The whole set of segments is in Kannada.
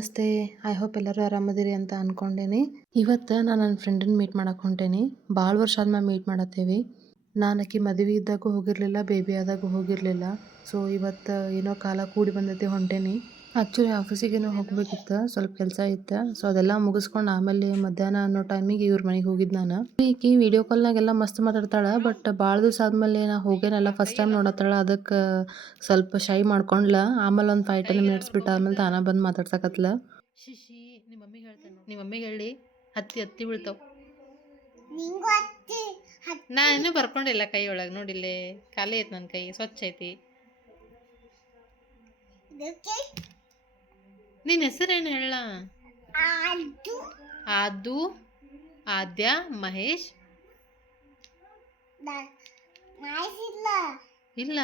ನಮಸ್ತೆ. ಐ ಹೋಪ್ ಎಲ್ಲರೂ ಆರಾಮದಿರಿ ಅಂತ ಅನ್ಕೊಂಡೇನಿ. ಇವತ್ತು ನಾನು ನನ್ನ ಫ್ರೆಂಡನ್ನ ಮೀಟ್ ಮಾಡಕ್ಕೆ ಹೊಂಟೇನಿ. ಭಾಳ ವರ್ಷ ಆದ್ಮೇಲೆ ಮೀಟ್ ಮಾಡತ್ತೇವಿ. ನಾನು ಆಕಿ ಮದುವೆ ಇದ್ದಾಗೂ ಹೋಗಿರಲಿಲ್ಲ, ಬೇಬಿ ಆದಾಗೂ ಹೋಗಿರಲಿಲ್ಲ. ಸೊ ಇವತ್ತು ಏನೋ ಕಾಲ ಕೂಡಿ ಬಂದೈತಿ, ಹೊಂಟೇನಿ. ಆ್ಯಕ್ಚುಲಿ ಆಫೀಸಿಗೇನೋ ಹೋಗ್ಬೇಕಿತ್ತು, ಸ್ವಲ್ಪ ಕೆಲಸ ಇತ್ತು. ಸೊ ಅದೆಲ್ಲ ಮುಗಿಸ್ಕೊಂಡು ಆಮೇಲೆ ಮಧ್ಯಾಹ್ನ ಅನ್ನೋ ಟೈಮಿಗೆ ಇವ್ರ ಮನೆಗೆ ಹೋಗಿದ್ದು ನಾನು. ಈಕಿ ವಿಡಿಯೋ ಕಾಲ್ನಾಗೆಲ್ಲ ಮಸ್ತ್ ಮಾತಾಡ್ತಾಳೆ. ಬಟ್ ಭಾಳ ದಿವಸ ಆದಮೇಲೆ ನಾ ಹೋಗೇನಲ್ಲ, ಫಸ್ಟ್ ಟೈಮ್ ನೋಡತ್ತಾಳ. ಅದಕ್ಕೆ ಸ್ವಲ್ಪ ಶೈ ಮಾಡ್ಕೊಂಡ್ಲ. ಆಮೇಲೆ ಒಂದು 5-10 ಮಿನಿಟ್ಸ್ ಬಿಟ್ಟು ಆದ್ಮೇಲೆ ತಾನ ಬಂದು ಮಾತಾಡ್ಸಕತ್ಲ. ಶಿಶಿ ನಿಮ್ಮ ಮಮ್ಮಿಗೆ ಹೇಳ್ತೇನೆ, ನಿಮ್ಮ ಮಮ್ಮಿಗೆ ಹೇಳಿ ಹತ್ತಿ ಬೀಳ್ತಾವ. ನಾ ಇನ್ನೂ ಬರ್ಕೊಂಡಿಲ್ಲ ಕೈ ಒಳಗೆ. ನೋಡಿಲ್ಲೇ ಖಾಲಿ ಐತಿ ನನ್ನ ಕೈ, ಸ್ವಚ್ಛ ಐತಿ. ನಿನ್ನ ಹೆಸರೇನು ಹೇಳ? ಆದು, ಆದ್ಯ, ಮಹೇಶ್. ಇಲ್ಲ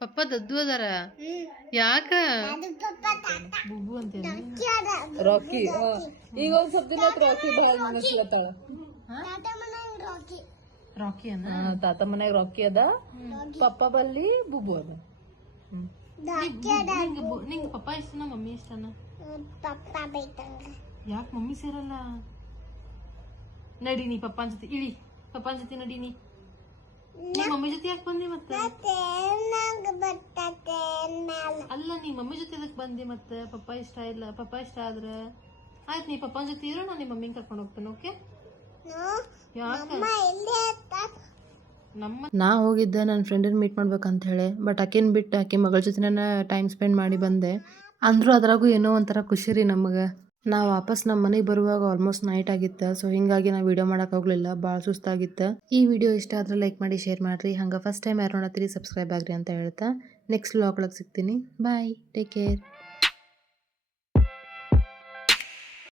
ಪಪ್ಪ ದದ್ದು ಅದಾರ. ಯಾಕ ಬುಬ್ಬು ಅಂತೇನೆ ರಾಕಿ. ಈಗ ಒಂದ್ ಸ್ವಲ್ಪ ದಿನ ರಾಕಿ ಭಾಳ ನೆನಸ್ಲತ್ತಾಳ. ರಾಕಿ ಅನ್ನ ತಾತ ಮನ್ಯಾಗ ರಾಕಿ ಅದ, ಪಪ್ಪ ಬಲ್ಲಿ ಬುಬ್ಬು ಅದ. ನಿಂಗೆ ಪಪ್ಪ ಇಷ್ಟನ ಮಮ್ಮಿ ಇಷ್ಟನ? ಯಾಕೆ ಮಮ್ಮಿ ಸೇರಲ್ಲ? ನಡೀನಿ ಪಪ್ಪನ ಜೊತೆ, ಇಳಿ ಪಪ್ಪನ ಜೊತೆ ನಡೀನಿ. ನೀ ಮಮ್ಮಿ ಜೊತೆ ಯಾಕೆ ಬಂದಿ ಮತ್ತೆ? ಅಲ್ಲ, ನೀ ಮಮ್ಮಿ ಜೊತೆ ಅದಕ್ಕೆ ಬಂದಿ ಮತ್ತೆ? ಪಪ್ಪ ಇಷ್ಟ ಇಲ್ಲ. ಪಪ್ಪ ಇಷ್ಟ ಆದ್ರ ಆಯ್ತು, ನೀ ಪಪ್ಪನ ಜೊತೆ ಇರೋ, ನಾನು ನಿಮ್ಮ ಮಮ್ಮಿನ ಕರ್ಕೊಂಡು ಹೋಗ್ತೇನೆ. ಓಕೆ? ನಾ ಹೋಗಿದ್ದೆ ನನ್ನ ಫ್ರೆಂಡನ್ನ ಮೀಟ್ ಮಾಡ್ಬೇಕಂತ ಹೇಳಿ. ಬಟ್ ಆಕಿನ ಬಿಟ್ಟು ಆಕೆ ಮಗಳ ಜೊತೆ ಟೈಮ್ ಸ್ಪೆಂಡ್ ಮಾಡಿ ಬಂದೆ. ಅಂದರೂ ಅದ್ರಾಗೂ ಏನೋ ಒಂಥರ ಖುಷಿ ರೀ ನಮಗೆ. ನಾವು ವಾಪಸ್ ನಮ್ಮ ಮನೆಗೆ ಬರುವಾಗ ಆಲ್ಮೋಸ್ಟ್ ನೈಟ್ ಆಗಿತ್ತು. ಸೊ ಹಿಂಗಾಗಿ ನಾವು ವಿಡಿಯೋ ಮಾಡೋಕೆ ಹೋಗಲಿಲ್ಲ, ಭಾಳ ಸುಸ್ತಾಗಿತ್ತು. ಈ ವಿಡಿಯೋ ಇಷ್ಟ ಆದ್ರೆ ಲೈಕ್ ಮಾಡಿ, ಶೇರ್ ಮಾಡಿರಿ. ಹಂಗೆ ಫಸ್ಟ್ ಟೈಮ್ ಯಾರು ನೋಡತ್ತೀರಿ ಸಬ್ಸ್ಕ್ರೈಬ್ ಆಗ್ರಿ ಅಂತ ಹೇಳ್ತಾ ನೆಕ್ಸ್ಟ್ ವ್ಲಾಗ್ ಒಳಗೆ ಸಿಗ್ತೀನಿ. ಬಾಯ್, ಟೇಕ್ ಕೇರ್.